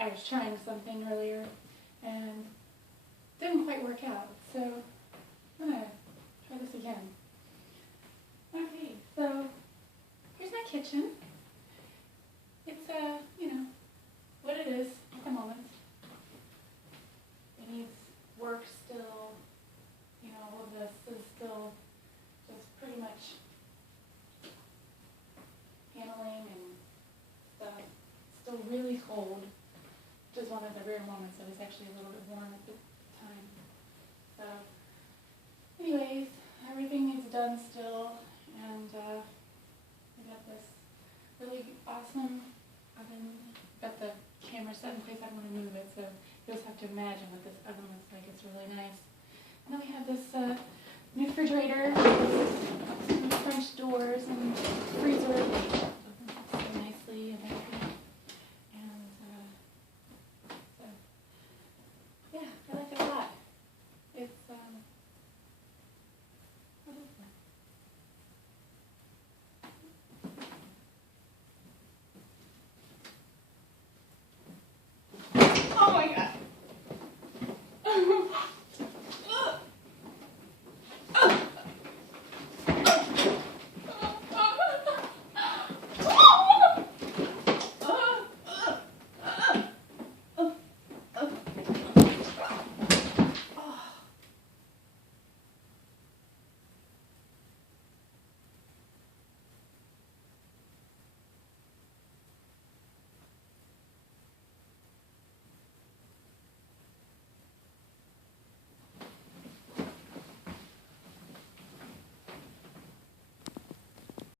I was trying something earlier and didn't quite work out. So I'm gonna try this again. Okay, so here's my kitchen. It's what it is at the moment. It needs work still. All of this is still just pretty much paneling and stuff. Still really cold, which is one of the rare moments that it's actually a little bit warm at the time. So, anyways, everything is done still, and we got this really awesome